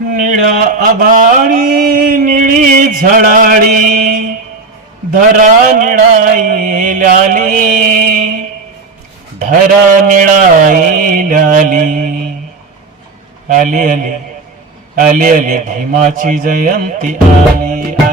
निळा आभाळी निळी झडाळी धरा निळाई धरा निळाई लाली आली आली आली आली भीमाची जयंती आली.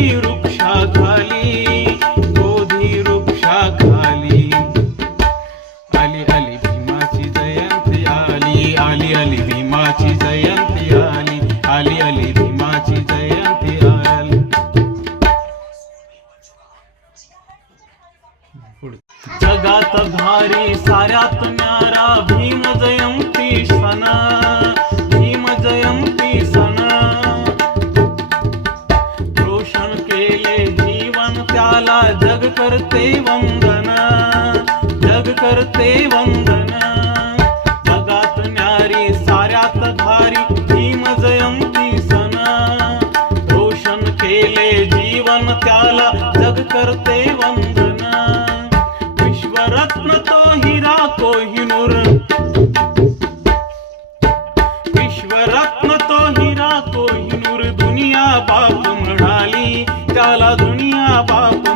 रुक्षा खाली रुक्षाखाली भीमाची जयंत आली आली भीमाची जयंत खाली आली धीमाची जयंती आली. जगात भारी साऱ्यात न्यारा भीम जयंती सना करते वंदन. जगात न्यारी साऱ्यात भीम जयंती सन रोशन केले जीवन त्याला जग करते वंदन. विश्वरत्न तो हिरा तो हिनूर विश्वरत्न तो हिरा तो हिनूर दुनिया बाप म्हणाली त्याला दुनिया बाप